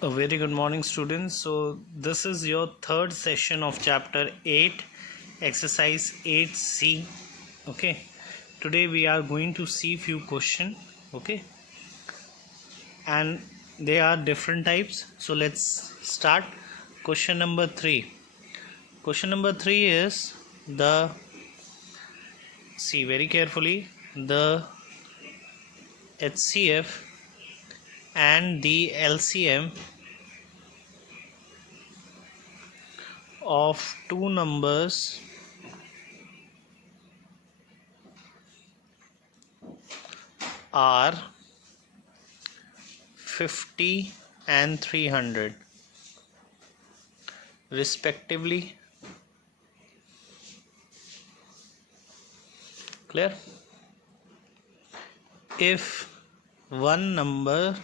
A very good morning, students. So this is your third session of chapter 8, exercise 8C. Okay, today we are going to see few questions. Okay, and they are different types. So let's start. Question number 3. Question number 3 is see very carefully, the HCF and the LCM of two numbers are 50 and 300 respectively. Clear? If one number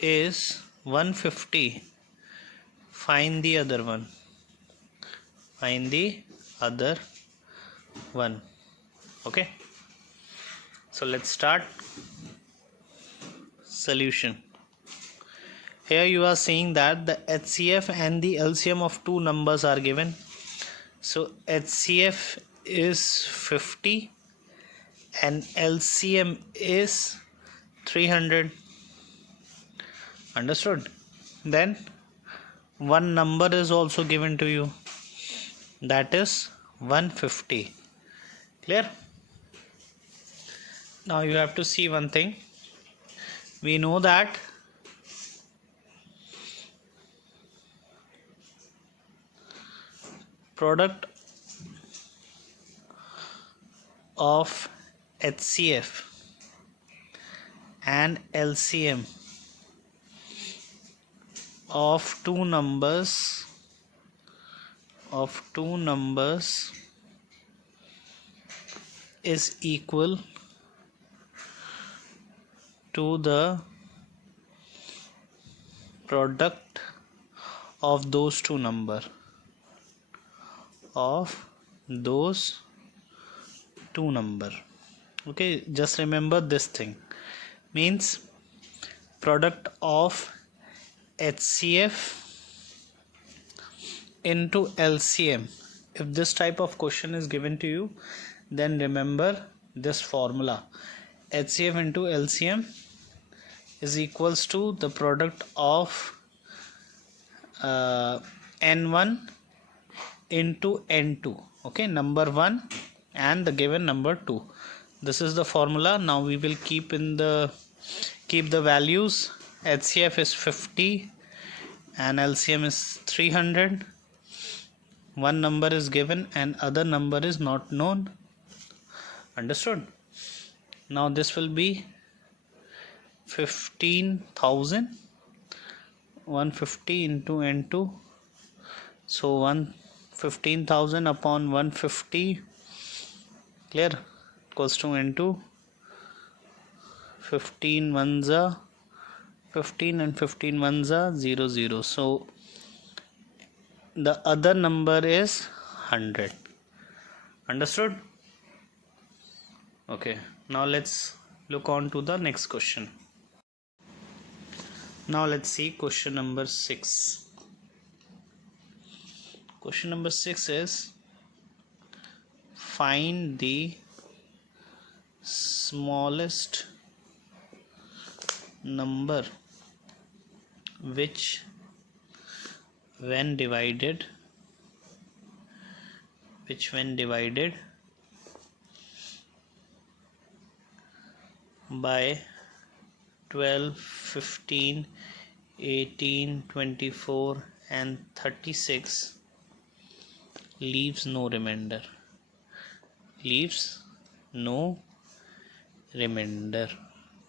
is 150, find the other one. Find the other one. Okay, so let's start. Solution. Here you are seeing that the HCF and the LCM of two numbers are given. So HCF is 50 and LCM is 300. Understood? Then one number is also given to you, that is 150. Clear? Now you have to see one thing. We know that product of HCF and LCM of two numbers is equal to the product of those two numbers. Okay, just remember this thing. Means product of HCF into LCM. If this type of question is given to you, then remember this formula. HCF into LCM is equals to the product of N1 into N2. Okay, number 1 and the given number 2. This is the formula. Now we will keep the values. HCF is 50 and LCM is 300. One number is given and other number is not known. Understood? Now this will be 15,000, 150 into N2. So 15,000 upon 150, clear, equals to N2. 15 ones are 15 and 15 ones are 0 0. So the other number is 100. Understood? Okay, now let's look on to the next question. Now let's see question number 6. Question number 6 is find the smallest number which when divided by 12, 15, 18, 24 and 36 leaves no remainder.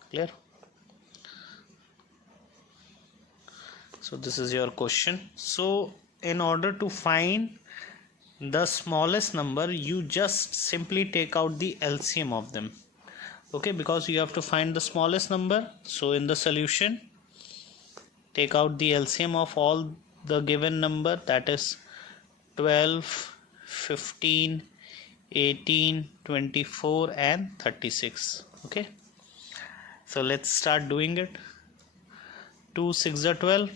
Clear? So this is your question. So in order to find the smallest number, you just simply take out the LCM of them. Okay, because you have to find the smallest number. So in the solution, take out the LCM of all the given number, that is 12, 15, 18, 24 and 36. Okay, so let's start doing it. 2 6 are 12,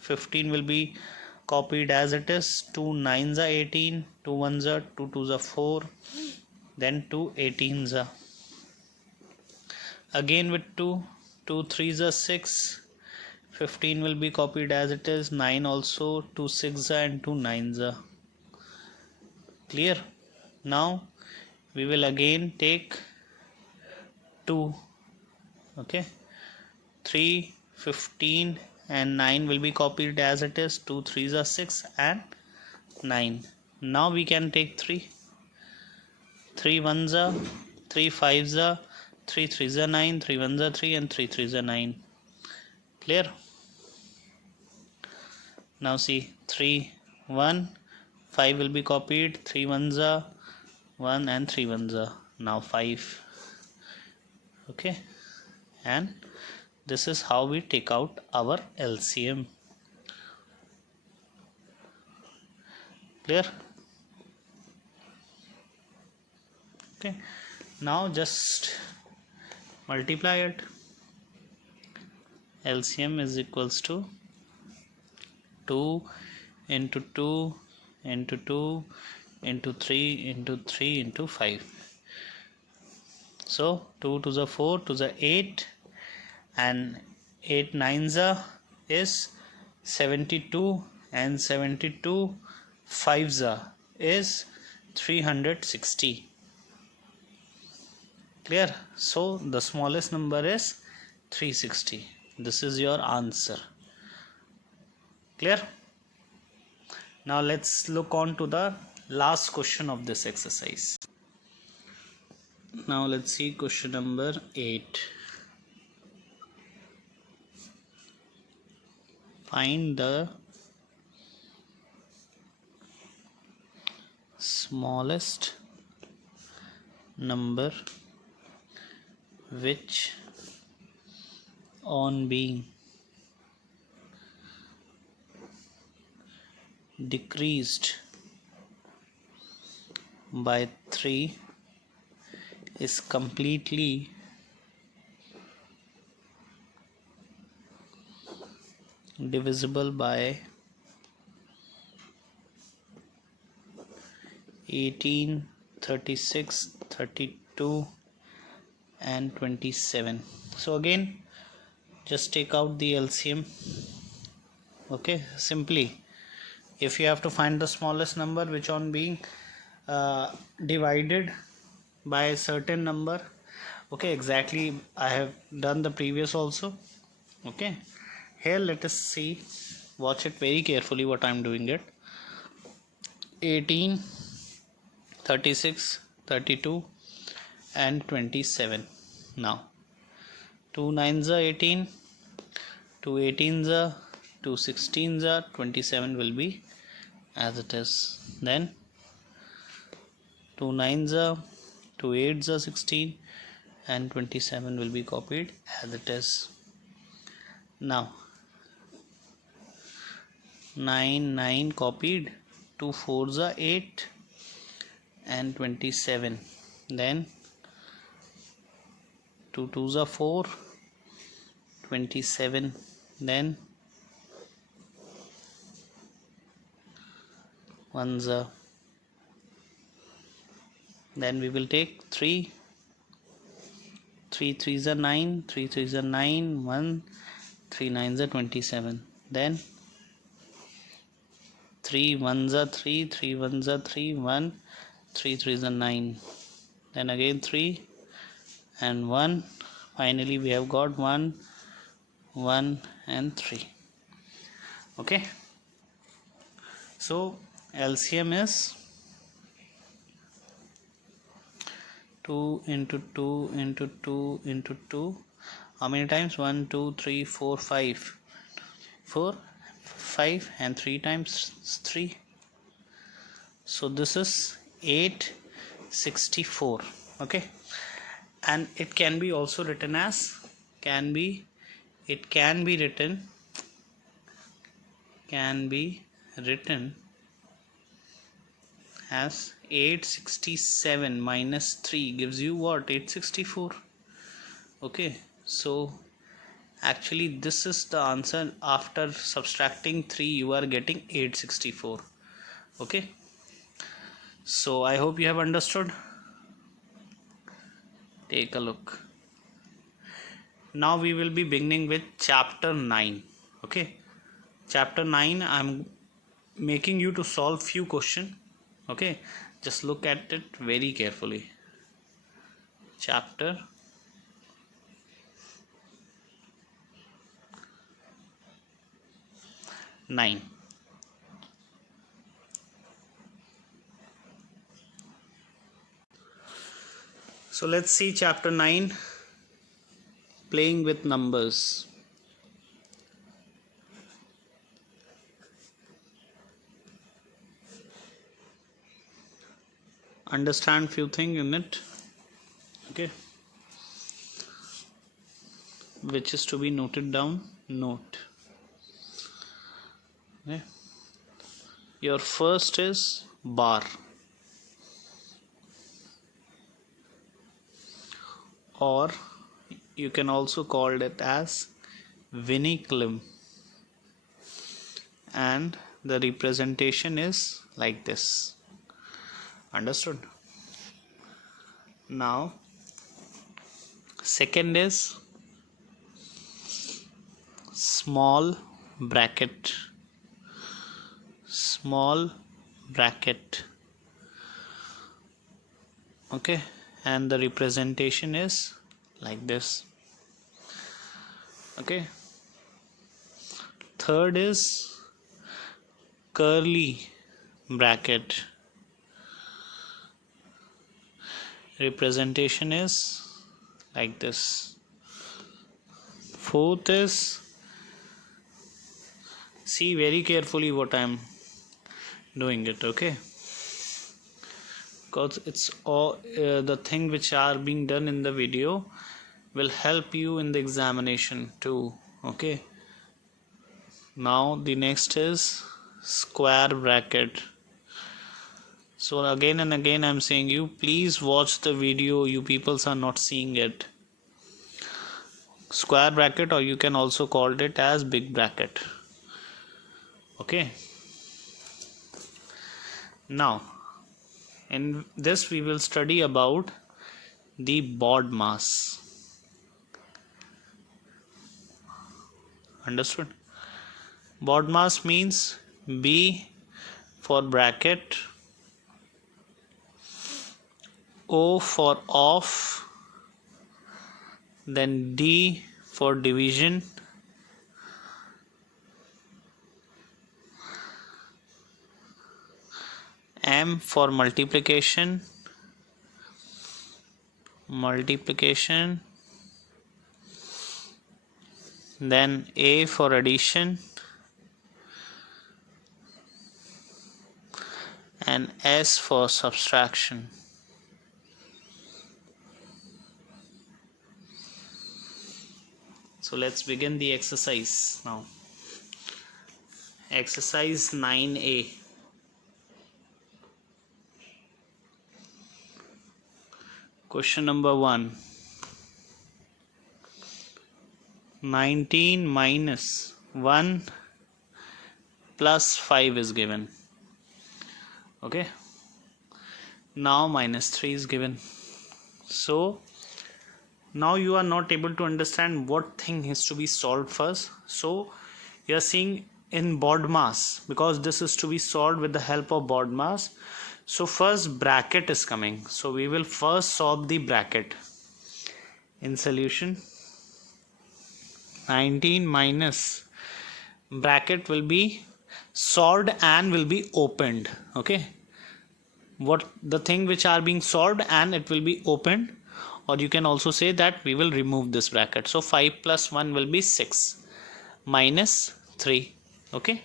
15 will be copied as it is, 2 9s are 18, 2 1s are 2 2s are 4, then 2 18s are again with 2, 2 3s are 6, 15 will be copied as it is, 9 also, 2 6 are and 2 9s are. Clear? Now we will again take 2, okay, 3 15 and 9 will be copied as it is, 2 3s are 6 and 9. Now we can take 3, 3 1s are, 3 5s are, 3 3s are 9, 3 1s are 3 and 3 3s are 9. Clear? Now see, 3 1, 5 will be copied, 3 1s are 1 and 3 1s are now 5. Okay, and this is how we take out our LCM. Clear? Okay, now just multiply it. LCM is equals to 2 into 2 into 2 into 3 into 3 into 5. So 2 to the 4 to the 8 and 8 9s is 72 and 72 5s is 360. Clear? So the smallest number is 360. This is your answer. Clear? Now let's look on to the last question of this exercise. Now let's see question number 8. Find the smallest number which on being decreased by 3 is completely divisible by 18, 36, 32 and 27. So again just take out the LCM. Okay, simply if you have to find the smallest number which on being divided by a certain number, okay, exactly I have done the previous also. Okay, here let us see, watch it very carefully what I am doing it. 18, 36, 32 and 27. Now 2 9s are 18, 2 18s are, 2 16s are, 27 will be as it is. Then 2 9s are, 2 8s are 16 and 27 will be copied as it is. Now 9 9 copied, 2 4s are 8 and 27. Then 2 2s are 4, 27. Then 1s are, then we will take 3 3s are 9, 3 3s are 9, 1 3 9s are 27. Then 3 1s are 3, 3 1s are 3, 1 3 3s are 9. Then again 3 and 1. Finally we have got 1 1 and 3. Okay, so LCM is 2 into 2 into 2 into 2. How many times? 1 2 3 4 5, 4 5 and 3 times 3. So this is 864. Okay, and it can be also written as, it can be written as 867 minus 3 gives you what? 864. Okay, so Actually this is the answer. After subtracting 3 you are getting 864. Okay, so I hope you have understood. Take a look. Now we will be beginning with chapter 9. Okay, chapter 9 I'm making you to solve few questions. Okay, just look at it very carefully. Chapter 9. So let's see chapter 9, playing with numbers. Understand few things in it. Okay, which is to be noted down. Note. Okay. Your first is bar, or you can also call it as vinculum, and the representation is like this. Understood? Now second is small bracket. Small bracket. Okay, and the representation is like this. Okay, third is curly bracket. Representation is like this. Fourth is, see very carefully what I am doing it. Okay, because it's all the thing which are being done in the video will help you in the examination too. Okay, now the next is square bracket. So again and again I'm saying you, please watch the video, you peoples are not seeing it. Square bracket, or you can also call it as big bracket. Okay, now in this we will study about the BODMAS. Understood? BODMAS means B for bracket, O for off, then D for division, M for multiplication, then A for addition, and S for subtraction. So let's begin the exercise now. Exercise 9A. Question number 1. 19 minus 1 plus 5 is given. Okay, now minus 3 is given. So now you are not able to understand what thing has to be solved first. So you are seeing in BODMAS, because this is to be solved with the help of BODMAS. So first bracket is coming. So we will first solve the bracket. In solution, 19 minus bracket will be solved and will be opened. Okay, what the thing which are being solved and it will be opened, or you can also say that we will remove this bracket. So 5 plus 1 will be 6 minus 3. Okay,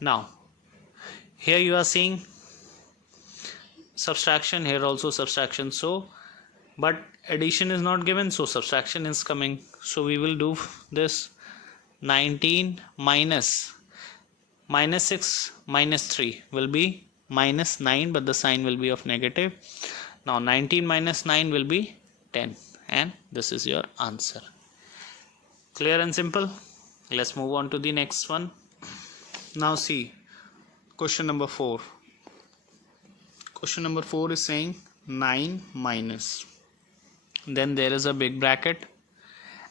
now here you are seeing subtraction, here also subtraction. So but addition is not given, so subtraction is coming. So we will do this. 19 minus 6 minus 3 will be minus 9, but the sign will be of negative. Now 19 minus 9 will be 10, and this is your answer. Clear and simple. Let's move on to the next one. Now see question number 4. Question number 4 is saying 9 minus, then there is a big bracket,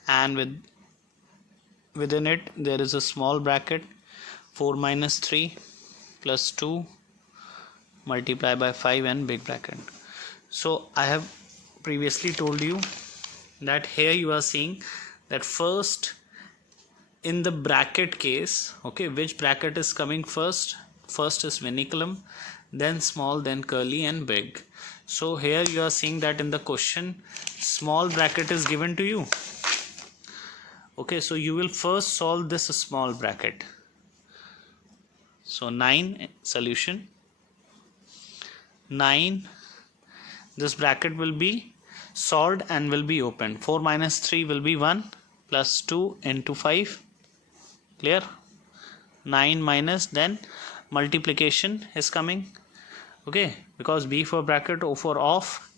and within it there is a small bracket, 4 minus 3 plus 2 multiply by 5 and big bracket. So I have previously told you that here you are seeing that first in the bracket case, okay, which bracket is coming first? First is vinculum, then small, then curly and big. So here you are seeing that in the question small bracket is given to you. Okay, so you will first solve this small bracket. So 9 solution, 9, this bracket will be solved and will be opened. 4 minus 3 will be 1 plus 2 into 5. Clear? 9 minus, then multiplication is coming. Okay, because B for bracket, O for off,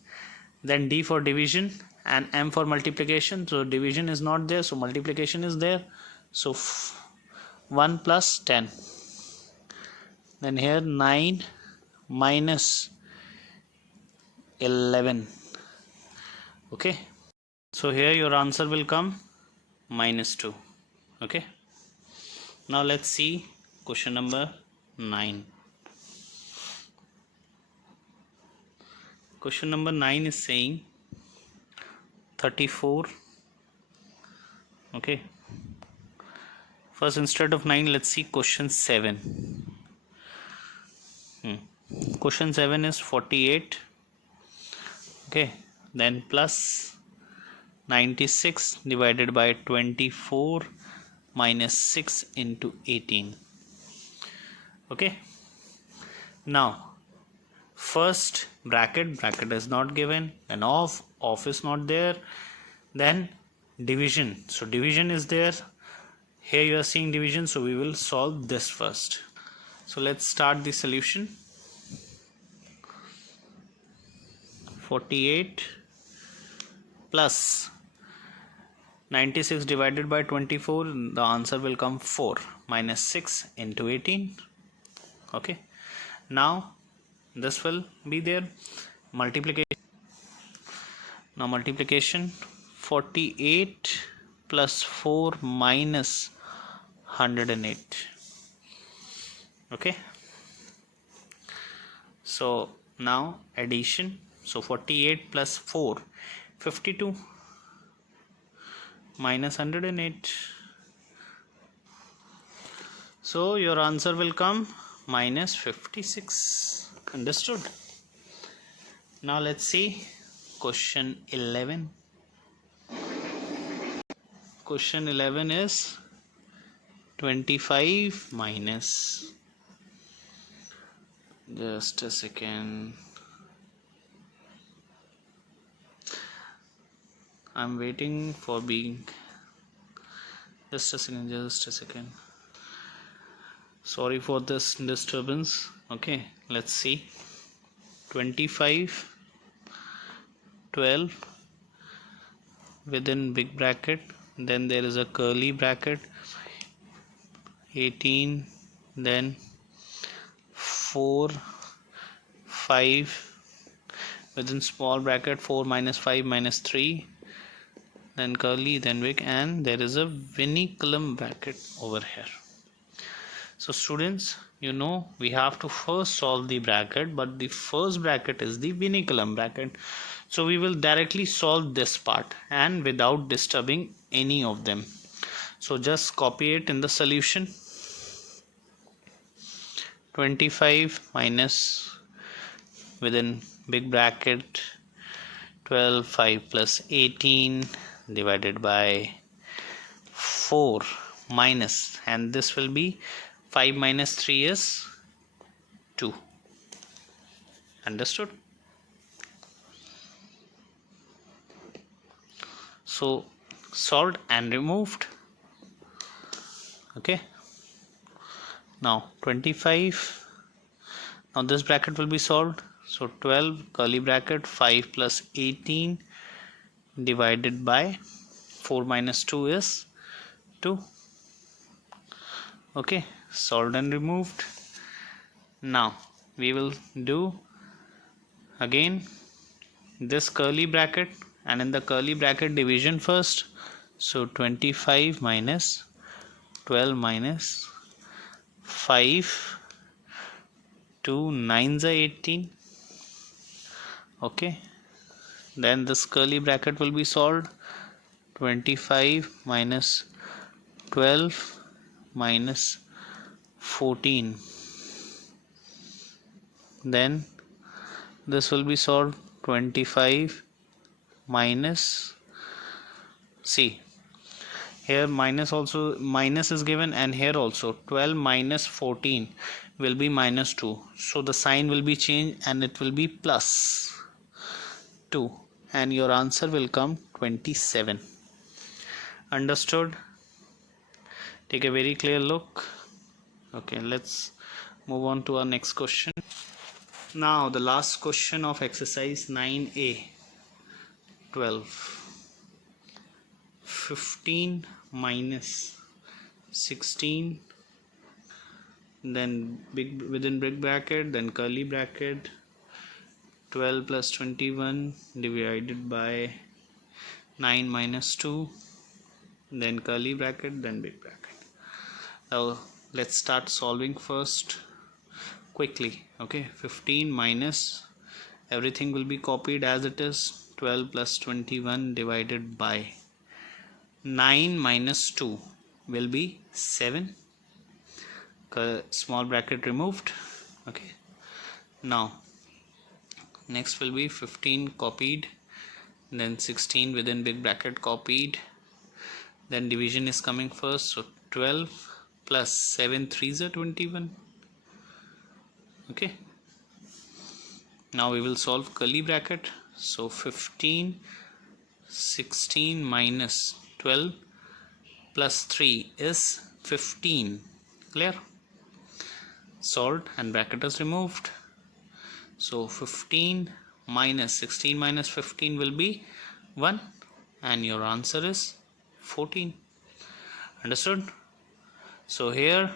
then D for division and M for multiplication. So division is not there, so multiplication is there. So 1 plus 10. Then here 9 minus 11. Okay, so here your answer will come minus 2. Okay, now let's see question number 9. Question number 9 is saying 34. Okay, first instead of 9 let's see question 7. Question 7 is 48. Okay, then plus 96 divided by 24 minus 6 into 18. Okay, now first bracket is not given, then off is not there, then division, so division is there. Here you are seeing division, so we will solve this first. So let's start the solution. 48 plus 96 divided by 24, the answer will come 4 minus 6 into 18. Okay, now this will be there. Multiplication. Now multiplication, 48 plus 4 minus 108. Okay, so now addition. So 48 plus 4, 52 minus 108. So your answer will come minus 56. Understood? Now let's see question 11. Question 11 is 25 minus, just a second, I'm waiting for being, just a second, sorry for this disturbance. Okay, let's see. 25, 12 within big bracket, then there is a curly bracket, 18, then 4, 5 within small bracket, 4 minus 5 minus 3, then curly, then big, and there is a vinculum bracket over here. So students, you know we have to first solve the bracket, but the first bracket is the vinculum bracket. So we will directly solve this part and without disturbing any of them. So just copy it in the solution. 25 minus within big bracket 12, 5 plus 18 divided by 4 minus, and this will be 5 minus 3 is 2. Understood? So solved and removed. Okay, now 25, now this bracket will be solved. So 12 curly bracket 5 plus 18 divided by 4 minus 2 is 2. Okay, solved and removed. Now we will do again this curly bracket, and in the curly bracket division first. So 25 minus 12 minus 5, 2 9s are 18. Okay, then this curly bracket will be solved. 25 minus 12 minus 14, then this will be solved. 25 minus, see here minus is given, and here also 12 minus 14 will be minus 2, so the sign will be changed and it will be plus 2, and your answer will come 27. Understood? Take a very clear look. Okay, let's move on to our next question. Now the last question of exercise 9A. 12. 15 minus 16, then within big bracket, then curly bracket, 12 plus 21 divided by 9 minus 2, then curly bracket, then big bracket. Now let's start solving first quickly. Okay, 15 minus, everything will be copied as it is. 12 plus 21 divided by 9 minus 2 will be 7. Small bracket removed. Okay, now next will be 15 copied, then 16 within big bracket copied, then division is coming first. So 12 plus 7 3s are 21. Okay, now we will solve curly bracket. So 15 16 minus 12 plus 3 is 15. Clear? Solved and bracket is removed. So 15 minus 16 minus 15 will be 1, and your answer is 14. Understood? So here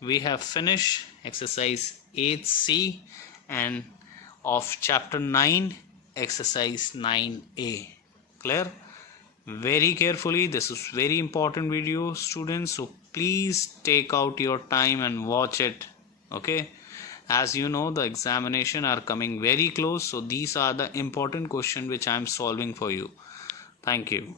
we have finished exercise 8C and of chapter 9 exercise 9A. Clear? Very carefully, this is very important video, students, so please take out your time and watch it. Okay, as you know, the examination are coming very close, so these are the important questions which I am solving for you. Thank you.